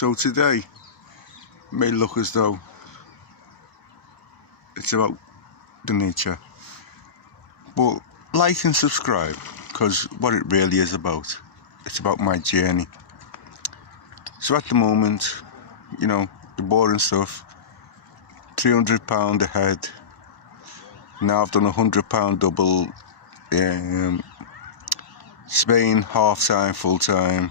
So today may look as though it's about the nature, but like and subscribe, because what it really is about, it's about my journey. So at the moment, you know, the boring stuff, £300 a head. Now I've done £100 double. Spain half-time, full-time.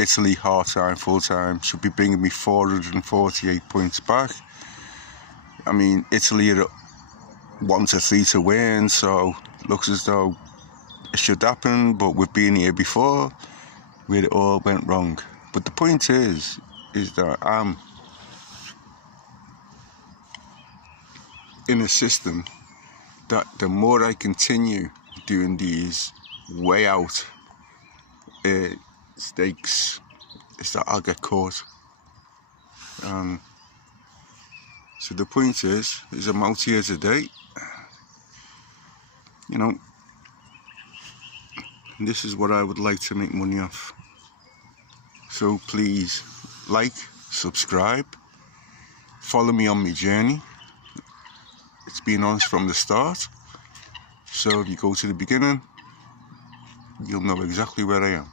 Italy half-time, full-time. Should be bringing me 448 points back. I mean, Italy are 1-3 to win, so looks as though it should happen, but we've been here before where it all went wrong. But the point is that I'm in a system that the more I continue doing these way out stakes, is that I'll get caught. So the point is I'm out here today, you know, and this is what I would like to make money off. So please like, subscribe, follow me on my journey. It's been on from the start, so if you go to the beginning, you'll know exactly where I am.